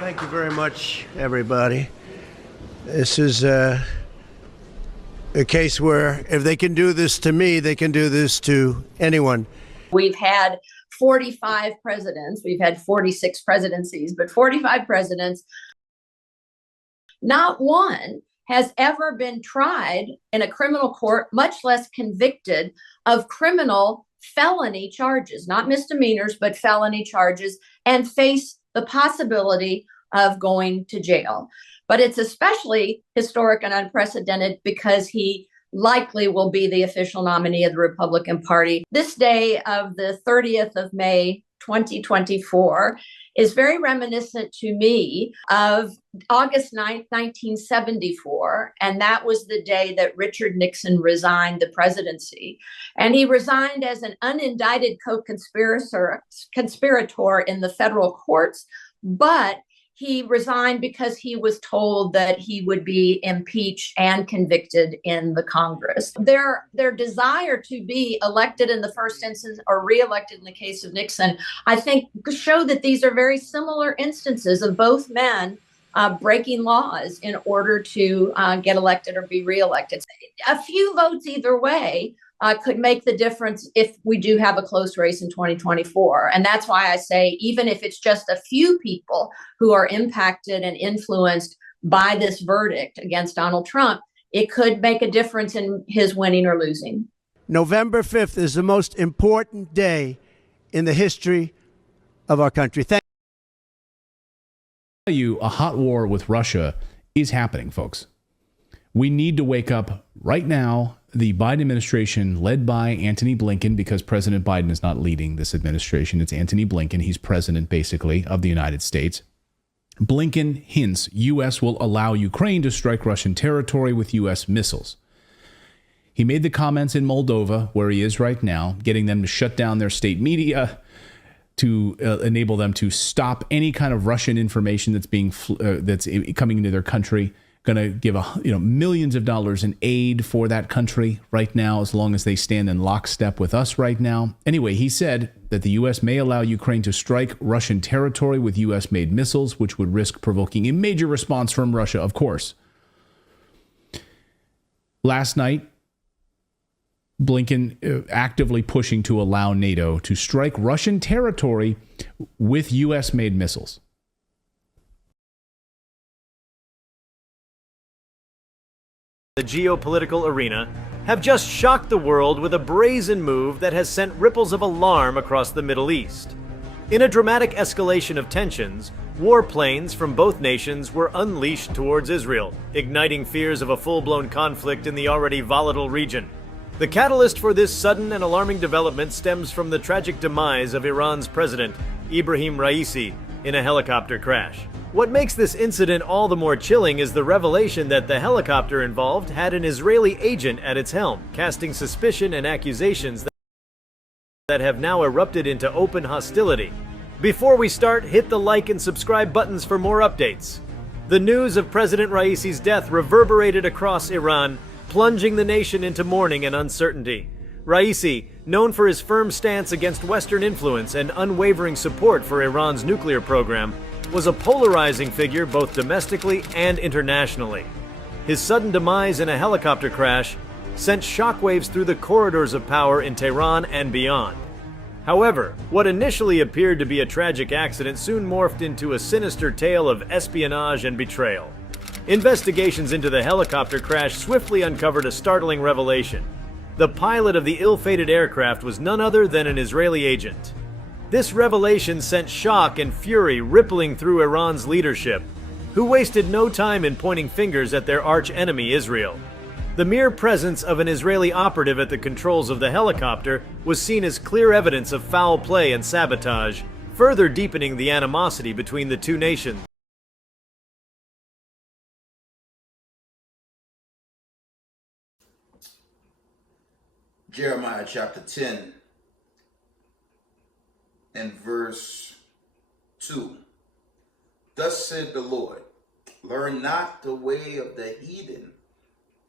Thank you very much, everybody. This is a case where if they can do this to me, they can do this to anyone. We've had 45 presidents. We've had 46 presidencies, but 45 presidents. Not one has ever been tried in a criminal court, much less convicted of criminal felony charges, not misdemeanors, but felony charges, and face the possibility of going to jail. But it's especially historic and unprecedented because he likely will be the official nominee of the Republican Party. This day of the 30th of May, 2024, is very reminiscent to me of August 9th, 1974. And that was the day that Richard Nixon resigned the presidency. And he resigned as an unindicted co-conspirator in the federal courts, but he resigned because he was told that he would be impeached and convicted in the Congress. Their desire to be elected in the first instance or reelected in the case of Nixon, I think, show that these are very similar instances of both men breaking laws in order to get elected or be reelected. A few votes either way could make the difference if we do have a close race in 2024. And that's why I say, even if it's just a few people who are impacted and influenced by this verdict against Donald Trump, it could make a difference in his winning or losing. November 5th is the most important day in the history of our country. Thank you. A hot war with Russia is happening, folks. We need to wake up right now. The Biden administration, led by Antony Blinken, because President Biden is not leading this administration. It's Antony Blinken. He's president, basically, of the United States. Blinken hints U.S. will allow Ukraine to strike Russian territory with U.S. missiles. He made the comments in Moldova, where he is right now, getting them to shut down their state media, to enable them to stop any kind of Russian information that's coming into their country. Going to give millions of dollars in aid for that country right now, as long as they stand in lockstep with us right now. Anyway, he said that the U.S. may allow Ukraine to strike Russian territory with U.S.-made missiles, which would risk provoking a major response from Russia, of course. Last night, Blinken actively pushing to allow NATO to strike Russian territory with U.S.-made missiles. The geopolitical arena have just shocked the world with a brazen move that has sent ripples of alarm across the Middle East. In a dramatic escalation of tensions, warplanes from both nations were unleashed towards Israel, igniting fears of a full-blown conflict in the already volatile region. The catalyst for this sudden and alarming development stems from the tragic demise of Iran's president, Ibrahim Raisi, in a helicopter crash. What makes this incident all the more chilling is the revelation that the helicopter involved had an Israeli agent at its helm, casting suspicion and accusations that have now erupted into open hostility. Before we start, hit the like and subscribe buttons for more updates. The news of President Raisi's death reverberated across Iran, plunging the nation into mourning and uncertainty. Raisi, known for his firm stance against Western influence and unwavering support for Iran's nuclear program, was a polarizing figure both domestically and internationally. His sudden demise in a helicopter crash sent shockwaves through the corridors of power in Tehran and beyond. However, what initially appeared to be a tragic accident soon morphed into a sinister tale of espionage and betrayal. Investigations into the helicopter crash swiftly uncovered a startling revelation. The pilot of the ill-fated aircraft was none other than an Israeli agent. This revelation sent shock and fury rippling through Iran's leadership, who wasted no time in pointing fingers at their arch-enemy Israel. The mere presence of an Israeli operative at the controls of the helicopter was seen as clear evidence of foul play and sabotage, further deepening the animosity between the two nations. Jeremiah chapter 10 and verse 2. Thus said the Lord, learn not the way of the heathen,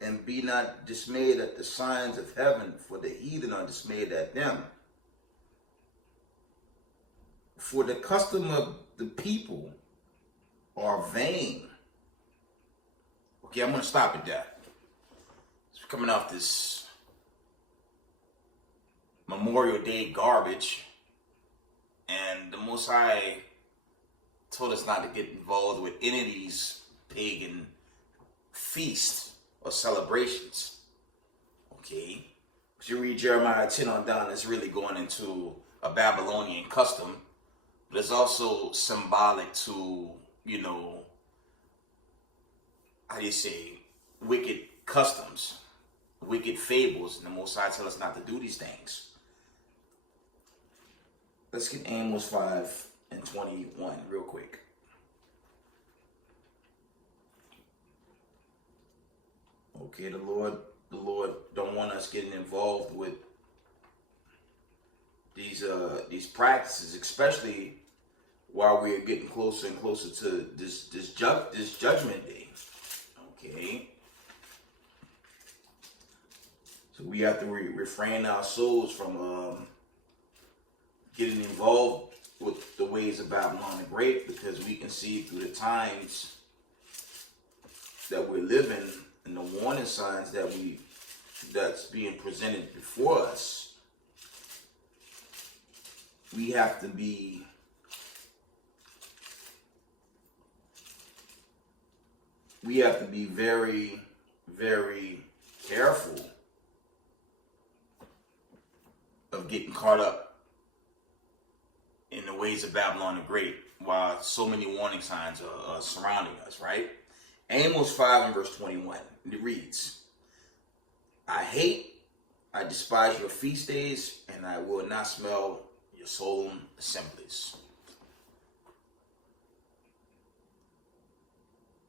and be not dismayed at the signs of heaven, for the heathen are dismayed at them. For the custom of the people are vain. Okay, I'm going to stop at that. It's coming off this Memorial Day garbage, and the Most High told us not to get involved with any of these pagan feasts or celebrations. Okay? If you read Jeremiah 10 on down, it's really going into a Babylonian custom, but it's also symbolic to, how do you say, wicked customs, wicked fables, and the Most High tell us not to do these things. Let's get Amos 5 and 21 real quick. Okay, the Lord don't want us getting involved with these practices, especially while we're getting closer and closer to this judgment day. Okay, so we have to refrain our souls from getting involved with the ways of Babylon the Great, because we can see through the times that we're living and the warning signs that's being presented before us. We have to be very, very careful of getting caught up in the ways of Babylon the Great, while so many warning signs are surrounding us, right? Amos 5 and verse 21, it reads, I despise your feast days, and I will not smell your solemn assemblies.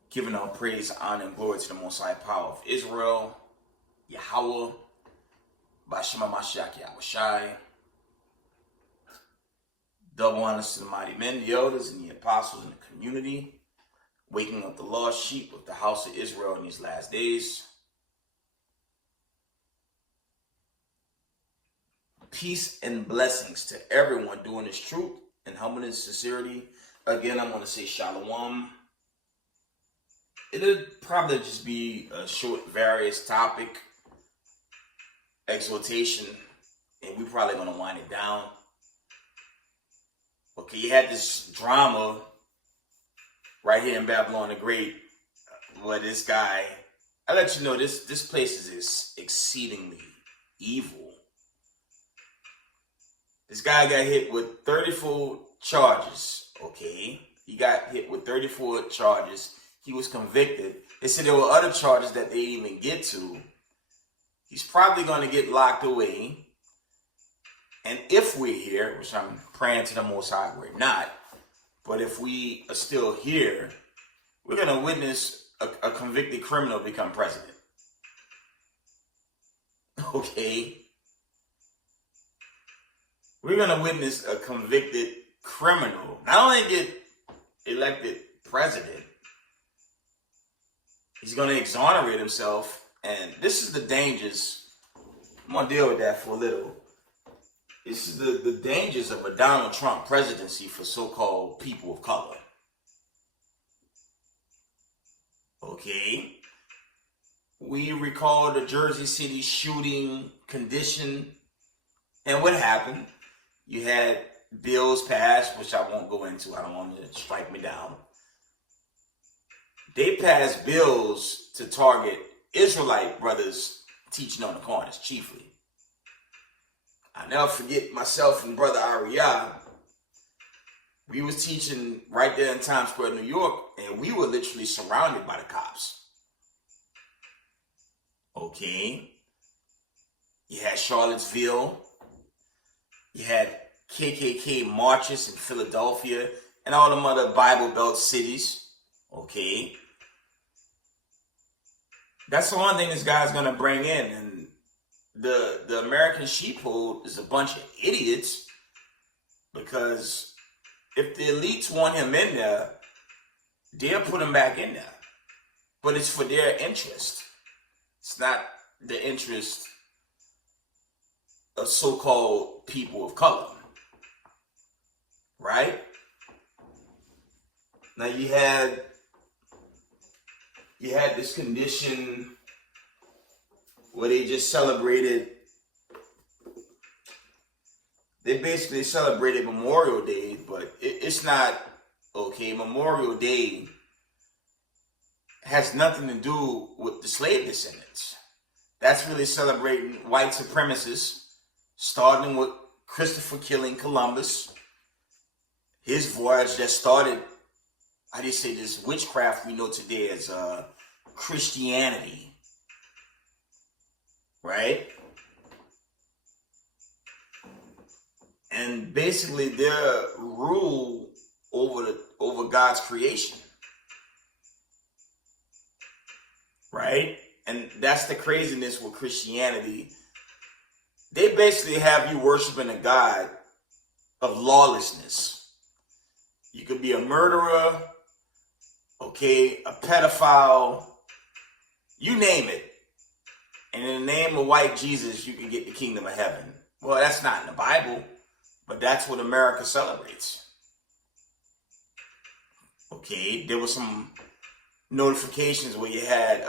Giving all praise, honor, and glory to the Most High Power of Israel, Yahweh, Bashima Mashiach Yahushai. Double honors to the mighty men, the elders, and the apostles in the community, waking up the lost sheep of the house of Israel in these last days. Peace and blessings to everyone doing this truth and humbleness and sincerity. Again, I'm going to say shalom. It'll probably just be a short, various topic exhortation, and we're probably going to wind it down. Okay, you had this drama right here in Babylon the Great, where this guy, I let you know this place is exceedingly evil. This guy got hit with 34 charges, okay? He got hit with 34 charges. He was convicted. They said there were other charges that they didn't even get to. He's probably going to get locked away. And if we're here, which I'm praying to the Most High, we're not. But if we are still here, we're going to witness a convicted criminal become president. Okay? We're going to witness a convicted criminal not only get elected president, he's going to exonerate himself. And this is the dangers. I'm going to deal with that for a little. This is the dangers of a Donald Trump presidency for so-called people of color. Okay. We recall the Jersey City shooting condition. And what happened? You had bills passed, which I won't go into. I don't want to strike me down. They passed bills to target Israelite brothers teaching on the corners, chiefly. I never forget myself and brother Ariah. We was teaching right there in Times Square, New York, and we were literally surrounded by the cops. Okay. You had Charlottesville. You had KKK marches in Philadelphia and all them other Bible Belt cities. Okay. That's the one thing this guy's going to bring in. And the American sheepfold is a bunch of idiots, because if the elites want him in there, they'll put him back in there. But it's for their interest. It's not the interest of so-called people of color. Right? Now you had this condition where they just celebrated. They basically celebrated Memorial Day, but it's not okay. Memorial Day has nothing to do with the slave descendants. That's really celebrating white supremacists, starting with Christopher killing Columbus. His voyage that started, how do you say this, witchcraft we know today as Christianity, right? And basically their rule over God's creation, right? And that's the craziness with Christianity. They basically have you worshiping a God of lawlessness. You could be a murderer, okay, a pedophile, you name it. And in the name of white Jesus, you can get the kingdom of heaven. Well, that's not in the Bible, but that's what America celebrates. Okay, there were some notifications where you had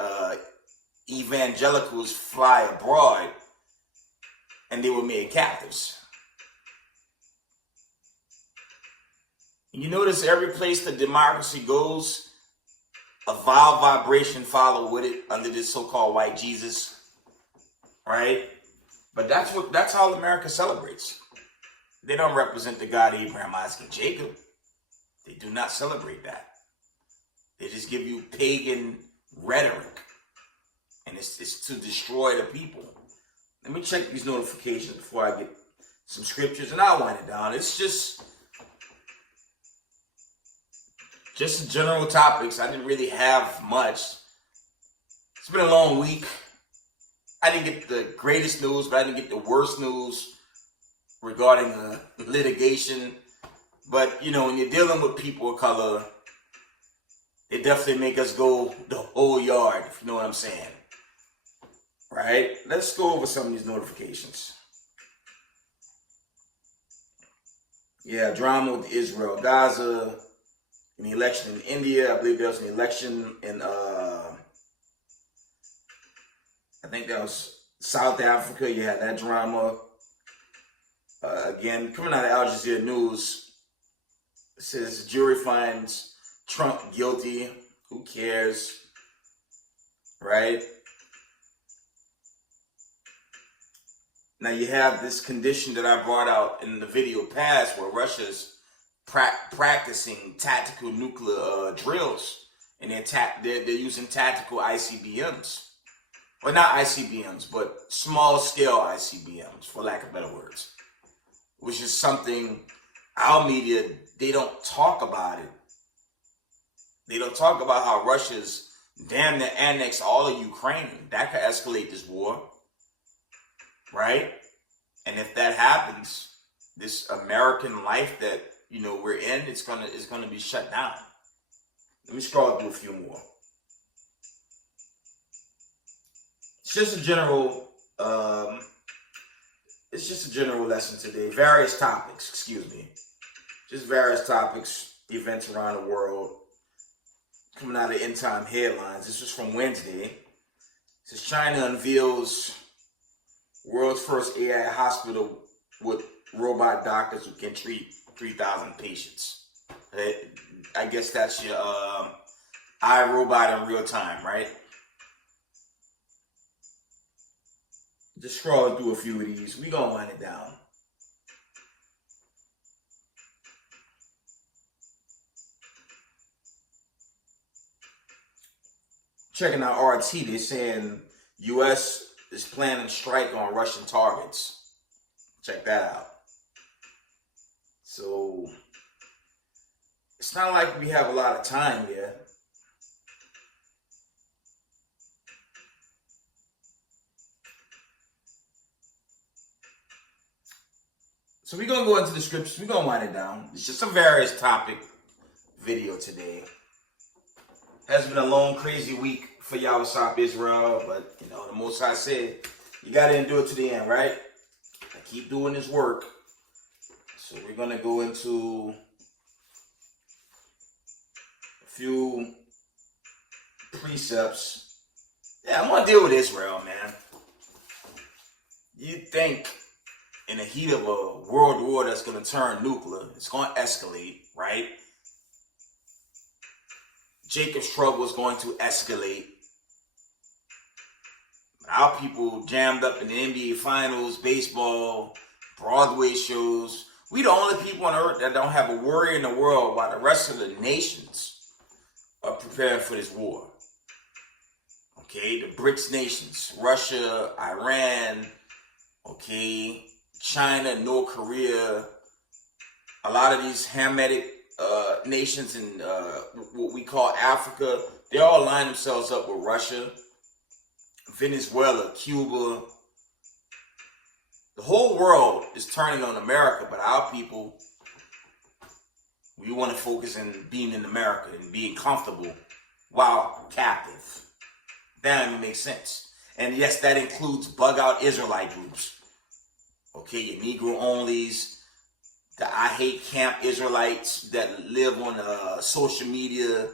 evangelicals fly abroad and they were made captives. You notice every place that democracy goes, a vile vibration follow with it under this so-called white Jesus, right? But that's how America celebrates. They don't represent the God of Abraham, Isaac, and Jacob. They do not celebrate that. They just give you pagan rhetoric, and it's to destroy the people. Let me check these notifications before I get some scriptures, and I'll wind it down. It's just general topics. I didn't really have much. It's been a long week. I didn't get the greatest news, but I didn't get the worst news regarding litigation. But, you know, when you're dealing with people of color, they definitely make us go the whole yard, if you know what I'm saying. Right? Let's go over some of these notifications. Yeah, drama with Israel, Gaza, an election in India. I believe there was an election in, I think that was South Africa. You had that drama. Again, coming out of Al Jazeera News, it says jury finds Trump guilty. Who cares? Right? Now you have this condition that I brought out in the video past where Russia's practicing tactical nuclear drills, and they're using tactical ICBMs. Well, not ICBMs, but small-scale ICBMs, for lack of better words. Which is something our media, they don't talk about it. They don't talk about how Russia's damn near annexed all of Ukraine. That could escalate this war. Right? And if that happens, this American life that, you know, we're in, it's gonna be shut down. Let me scroll through a few more. It's just a general lesson today. Various topics, just various topics, events around the world, coming out of end time headlines. This was from Wednesday. It says China unveils world's first AI hospital with robot doctors who can treat 3,000 patients. I guess that's your iRobot in real time, right? Just scrolling through a few of these. We gonna wind it down. Checking out RT, they're saying U.S. is planning strike on Russian targets. Check that out. So it's not like we have a lot of time here. So we're going to go into the scriptures. We're going to wind it down. It's just a various topic video today. Has been a long, crazy week for Yahweh Israel. But, you know, the Most High said, you got to endure to the end, right? I keep doing this work. So we're going to go into few precepts. Yeah, I'm gonna deal with Israel, man. You think in the heat of a world war that's gonna turn nuclear, it's gonna escalate, right? Jacob's trouble is going to escalate. Our people jammed up in the NBA Finals, baseball, Broadway shows. We the only people on earth that don't have a worry in the world while the rest of the nations are preparing for this war. Okay, the BRICS nations, Russia, Iran, okay, China, North Korea, a lot of these Hamitic nations in what we call Africa, they all line themselves up with Russia, Venezuela, Cuba. The whole world is turning on America, but our people, we want to focus on being in America and being comfortable while captive. That doesn't make sense. And yes, that includes bug out Israelite groups. Okay, your Negro onlys, the I hate camp Israelites that live on social media.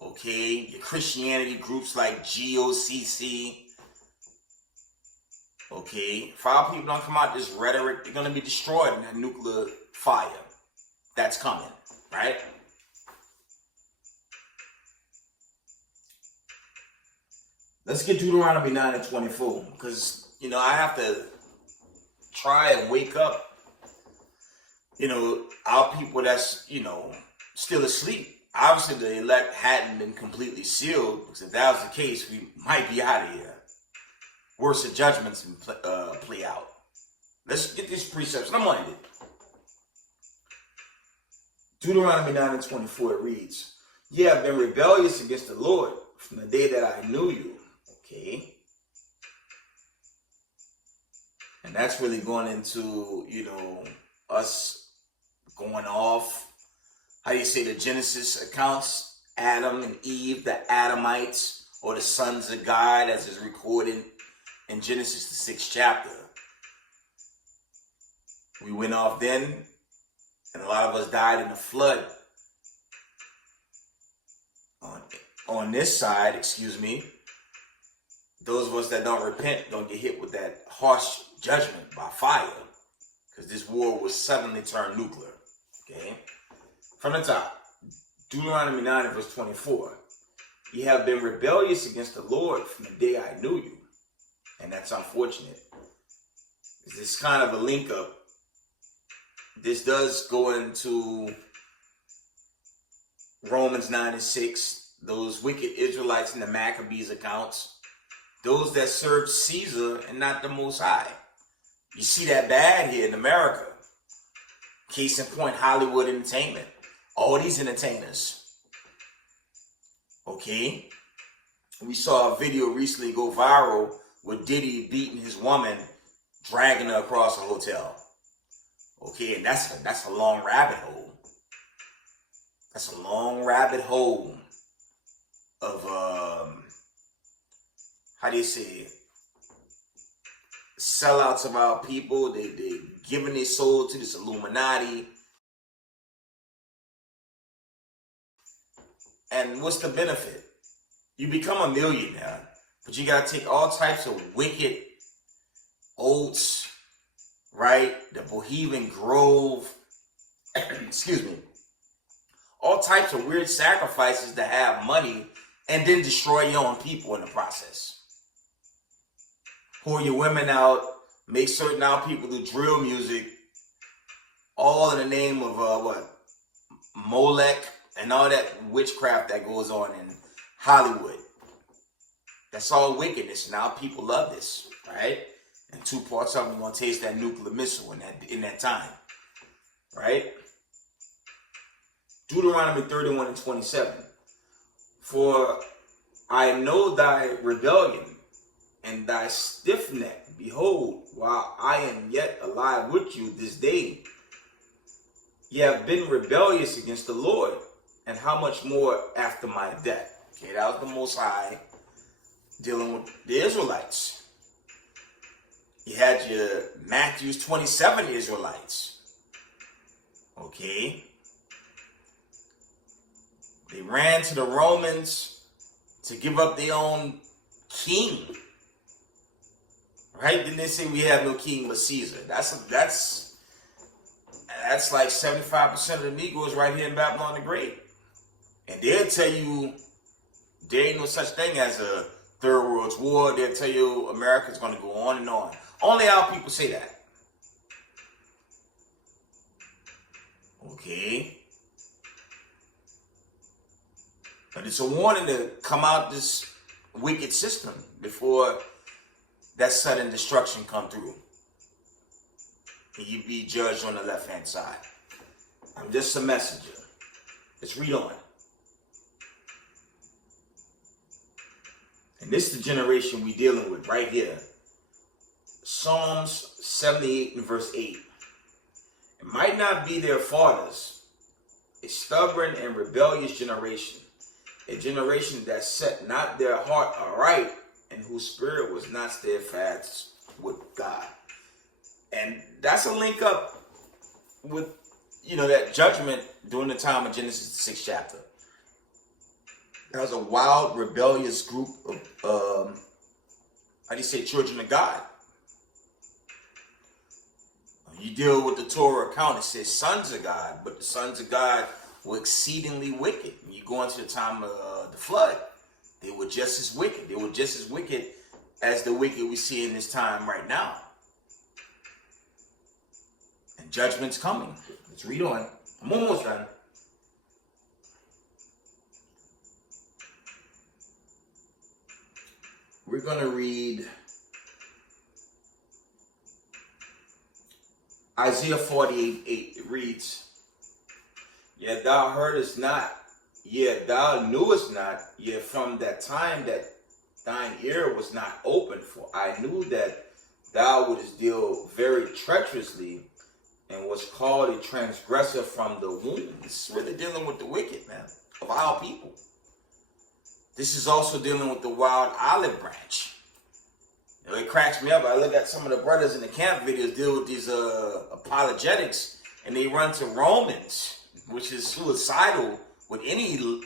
Okay, your Christianity groups like GOCC. Okay, if our people don't come out this rhetoric, they're going to be destroyed in that nuclear fire that's coming, right? Let's get Deuteronomy 9 and 24, because, I have to try and wake up, our people that's, still asleep. Obviously, the elect hadn't been completely sealed, because if that was the case, we might be out of here. Worse judgments and play out. Let's get these precepts. And I'm on it. Deuteronomy 9 and 24, it reads, "Ye have been rebellious against the Lord from the day that I knew you." Okay. And that's really going into, us going off. How do you say the Genesis accounts? Adam and Eve, the Adamites, or the sons of God, as is recorded in Genesis, the 6th chapter. We went off then, and a lot of us died in the flood. On this side, those of us that don't repent don't get hit with that harsh judgment by fire, because this war will suddenly turn nuclear. Okay? From the top, Deuteronomy 9 and verse 24. "Ye have been rebellious against the Lord from the day I knew you." And that's unfortunate. This is kind of a link up. This does go into Romans 9 and 6. Those wicked Israelites in the Maccabees accounts. Those that served Caesar and not the Most High. You see that bad here in America. Case in point, Hollywood Entertainment. All these entertainers. Okay? We saw a video recently go viral with Diddy beating his woman, dragging her across a hotel. Okay, and that's a long rabbit hole. That's a long rabbit hole of how do you say it? Sellouts of our people. They giving their soul to this Illuminati. And what's the benefit? You become a millionaire, but you gotta take all types of wicked oats, right? The Bohemian Grove, excuse me. All types of weird sacrifices to have money and then destroy your own people in the process. Pour your women out, make certain our people do drill music, all in the name of Molech and all that witchcraft that goes on in Hollywood. That's all wickedness, and our people love this, right? And 2 parts of them are gonna taste that nuclear missile in that time, right? Deuteronomy 31 and 27. "For I know thy rebellion and thy stiff neck. Behold, while I am yet alive with you this day, ye have been rebellious against the Lord, and how much more after my death." Okay, that was the Most High dealing with the Israelites. You had your Matthews 27 Israelites. Okay. They ran to the Romans to give up their own king. Right? Then they say we have no king but Caesar. That's like 75% of the Negroes right here in Babylon the Great. And they'll tell you there ain't no such thing as a third world war. They'll tell you America's going to go on and on. Only our people say that. Okay. But it's a warning to come out this wicked system before that sudden destruction come through. And you be judged on the left-hand side. I'm just a messenger. Let's read on. And this is the generation we dealing with right here. Psalms 78 and verse 8. It might not be their fathers, a stubborn and rebellious generation, a generation that set not their heart aright and whose spirit was not steadfast with God. And that's a link up with, that judgment during the time of Genesis, the 6th chapter. There was a wild, rebellious group of, children of God. You deal with the Torah account, it says sons of God, but the sons of God were exceedingly wicked. When you go into the time of the flood, they were just as wicked. They were just as wicked as the wicked we see in this time right now. And judgment's coming. Let's read on. I'm almost done. We're going to read Isaiah 48:8. It reads, Yet thou heardest not, yet thou knewest not, yet from that time that thine ear was not open, for I knew that thou wouldest deal very treacherously, and was called a transgressor from the womb. This is really dealing with the wicked, man, of our people. This is also dealing with the wild olive branch. It cracks me up. I look at some of the brothers in the camp videos deal with these apologetics, and they run to Romans, which is suicidal with any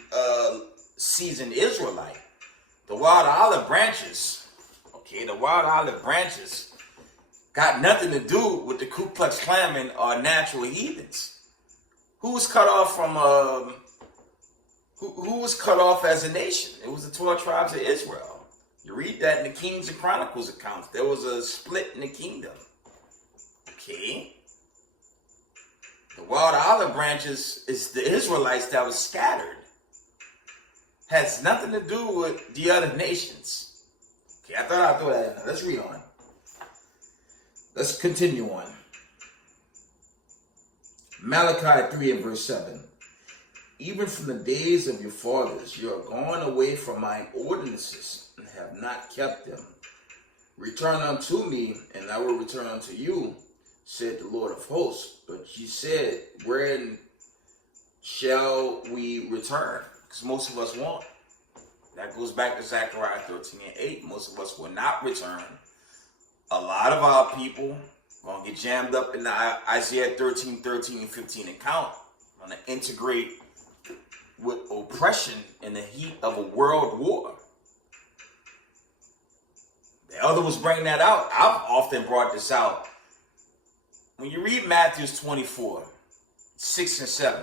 seasoned Israelite. The wild olive branches, got nothing to do with the Ku Klux Klan or natural heathens. Who was cut off from who was cut off as a nation? It was the 12 tribes of Israel. You read that in the Kings and Chronicles accounts. There was a split in the kingdom. Okay. The wild olive branches is the Israelites that was scattered. Has nothing to do with the other nations. Okay, I thought I'd throw that in there. Let's read on. Let's continue on. Malachi 3 and verse 7. Even from the days of your fathers, you are gone away from my ordinances and have not kept them. Return unto me, and I will return unto you, said the Lord of hosts. But ye said, wherein shall we return? Because most of us won't. That goes back to Zechariah 13 and 8. Most of us will not return. A lot of our people are going to get jammed up in the Isaiah 13 and 15 account. Going to integrate with oppression in the heat of a world war. The other was bringing that out. I've often brought this out. When you read Matthew 24, 6 and 7,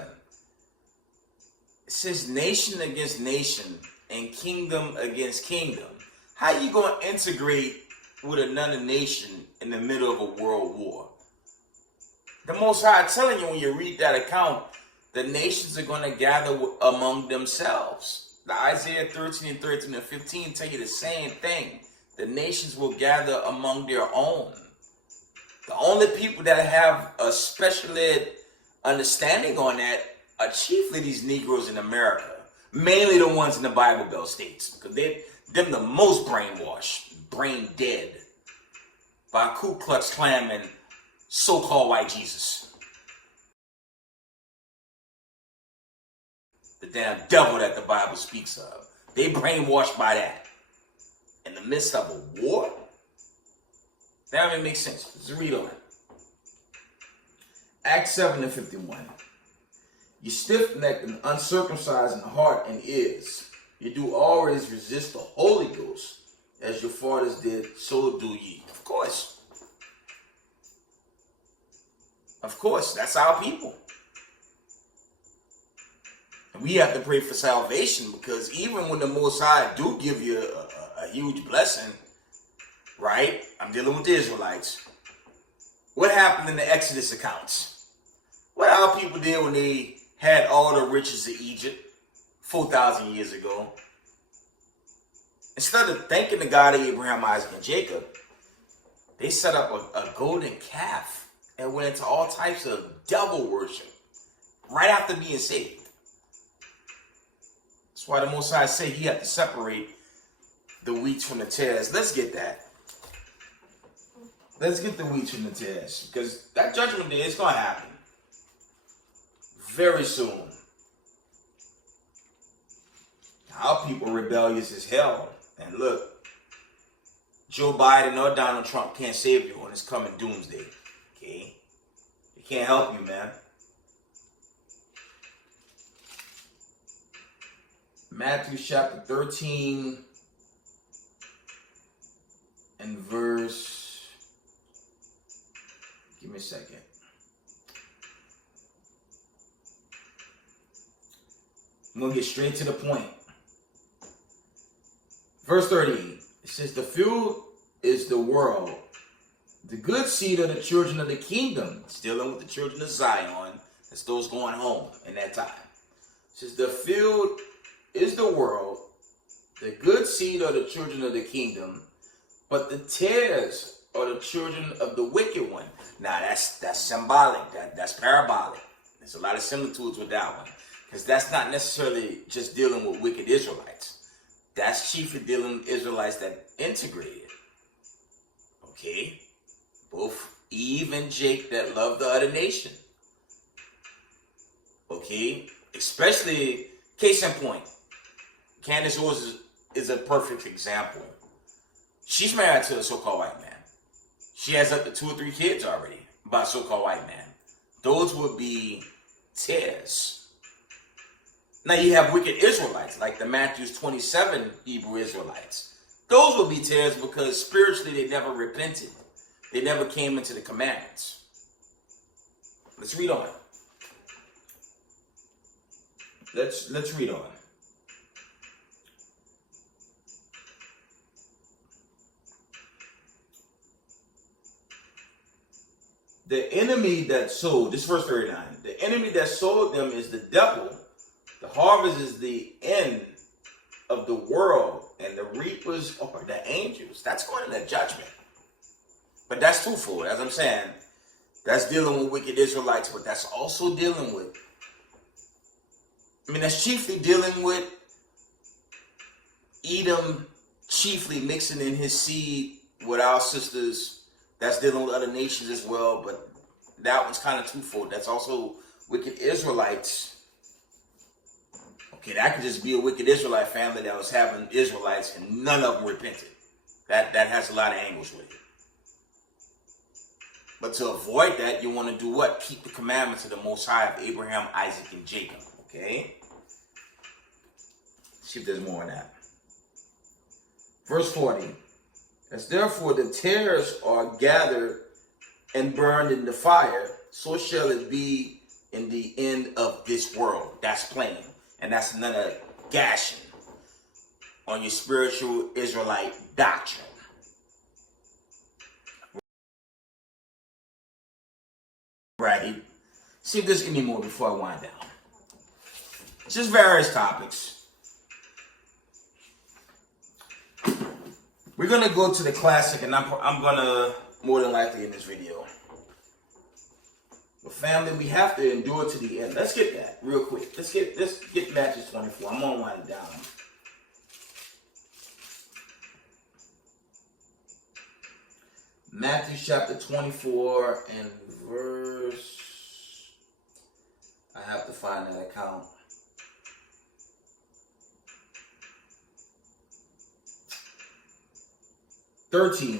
it says nation against nation and kingdom against kingdom. How you going to integrate with another nation in the middle of a world war? The Most High telling you when you read that account, the nations are going to gather among themselves. The Isaiah 13 and 15 tell you the same thing. The nations will gather among their own. The only people that have a special ed understanding on that are chiefly these Negroes in America. Mainly the ones in the Bible Belt states. Because them the most brainwashed, brain dead by Ku Klux Klan and so-called white Jesus. The damn devil that the Bible speaks of. They brainwashed by that. In the midst of a war? That doesn't make sense. Let's read on. Acts 7 and 51. You stiff-necked and uncircumcised in heart and ears. You do always resist the Holy Ghost, as your fathers did, so do ye. Of course. Of course, that's our people. And we have to pray for salvation, because even when the Most High do give you a huge blessing, right? I'm dealing with the Israelites. What happened in the Exodus accounts? What our people did when they had all the riches of Egypt 4,000 years ago? Instead of thanking the God of Abraham, Isaac, and Jacob, they set up a golden calf and went into all types of devil worship right after being saved. That's why the Most High said he had to separate the wheat from the tares. Let's get that. Let's get the wheat from the tares, because that judgment day is going to happen very soon. Our people rebellious as hell. And look, Joe Biden or Donald Trump can't save you on this coming doomsday. Okay? They can't help you, man. Matthew chapter 13 and verse... Give me a second. I'm going to get straight to the point. Verse 38. It says, the field is the world. The good seed are the children of the kingdom. It's dealing with the children of Zion. That's those going home in that time. It says, the field is the world. The good seed are the children of the kingdom. But the tares are the children of the wicked one. Now that's symbolic. That's parabolic. There's a lot of similitudes with that one, because that's not necessarily just dealing with wicked Israelites. That's chiefly dealing with Israelites that integrated. Okay? Both Eve and Jake that loved the other nation. Okay? Especially, case in point, Candace Owens is a perfect example. She's married to a so-called white man. She has up to 2 or 3 kids already by a so-called white man. Those would be tares. Now you have wicked Israelites, like the Matthew 27 Hebrew Israelites. Those would be tares because spiritually they never repented. They never came into the commandments. Let's read on. Let's read on. The enemy that sowed, this is verse 39, the enemy that sowed them is the devil. The harvest is the end of the world, and the reapers are the angels. That's going into judgment. But that's twofold, as I'm saying. That's dealing with wicked Israelites, but that's also dealing with, that's chiefly dealing with Edom, chiefly mixing in his seed with our sisters. That's dealing with other nations as well, but that one's kind of twofold. That's also wicked Israelites. Okay, that could just be a wicked Israelite family that was having Israelites and none of them repented. That has a lot of angles with it. But to avoid that, you want to do what? Keep the commandments of the Most High of Abraham, Isaac, and Jacob. Okay? See if there's more on that. Verse 40. As therefore the tares are gathered and burned in the fire, so shall it be in the end of this world. That's plain. And that's another gashing on your spiritual Israelite doctrine. Right? See if there's any more before I wind down. Just various topics. We're going to go to the classic, and I'm going to, more than likely in this video. But family, we have to endure to the end. Let's get that real quick. Let's get Matthew 24. I'm going to wind it down. Matthew chapter 24 and verse... I have to find that account.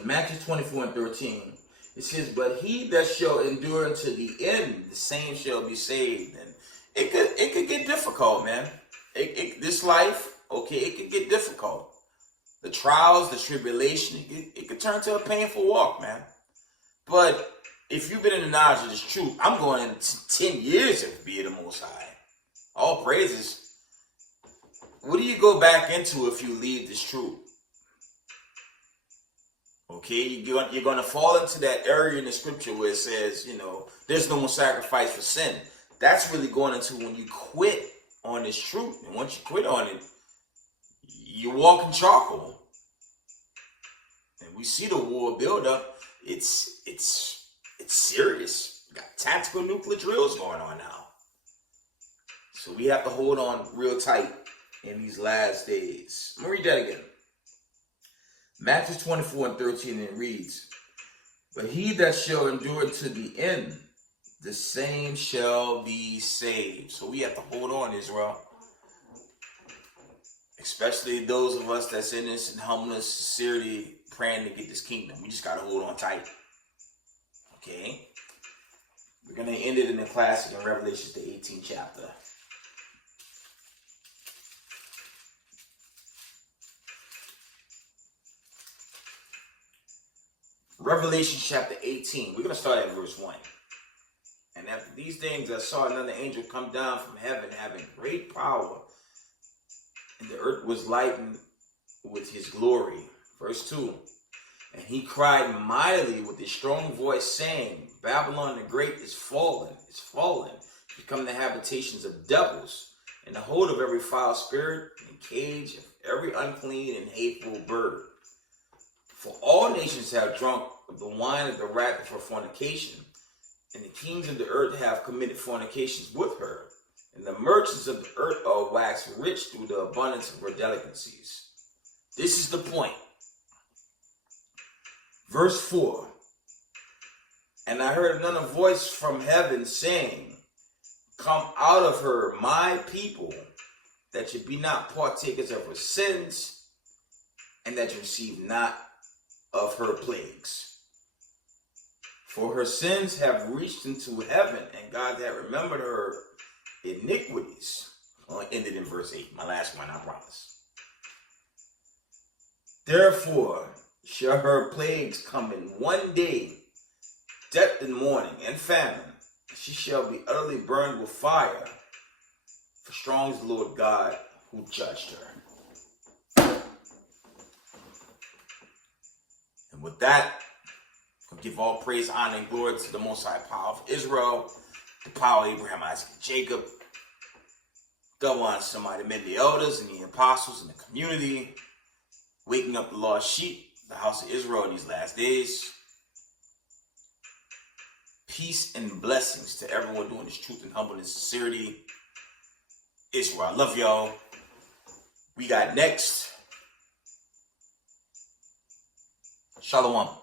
Matthew 24 and 13. It says, but he that shall endure unto the end, the same shall be saved. And it could get difficult, man. This life, okay, it could get difficult. The trials, the tribulation, it could turn to a painful walk, man. But if you've been in the knowledge of this truth, I'm going into 10 years of being the Most High. All praises. What do you go back into if you leave this truth? Okay, you're going to fall into that area in the scripture where it says, there's no more sacrifice for sin. That's really going into when you quit on this truth. And once you quit on it, you walk in charcoal. And we see the war build up. It's serious. We got tactical nuclear drills going on now. So we have to hold on real tight in these last days. I'm going to read that again. Matthew 24:13, and it reads, "But he that shall endure to the end, the same shall be saved." So we have to hold on, Israel. Especially those of us that's in this in humbleness, sincerity, praying to get this kingdom. We just got to hold on tight. Okay? We're going to end it in the classic in Revelation, the 18th chapter. Revelation chapter 18. We're going to start at verse 1. "And after these things I saw another angel come down from heaven, having great power, and the earth was lightened with his glory." Verse 2. "And he cried mightily with a strong voice, saying, Babylon the great is fallen, become the habitations of devils, and the hold of every foul spirit, and cage of every unclean and hateful bird. For all nations have drunk of the wine of the wrath of her fornication, and the kings of the earth have committed fornications with her, and the merchants of the earth are waxed rich through the abundance of her delicacies." This is the point. Verse 4. "And I heard another voice from heaven saying, Come out of her, my people, that you be not partakers of her sins, and that you receive not of her plagues. For her sins have reached into heaven, and God hath remembered her iniquities." I'll end it in verse 8, my last one, I promise. "Therefore shall her plagues come in one day, death and mourning and famine. She shall be utterly burned with fire, for strong is the Lord God who judged her." And with that, I'll give all praise, honor, and glory to the Most High power of Israel, the power of Abraham, Isaac, and Jacob. Go on somebody, many elders and the apostles in the community, waking up the lost sheep, the house of Israel in these last days. Peace and blessings to everyone doing this truth and humbleness and sincerity. Israel, I love y'all. We got next. Shalom.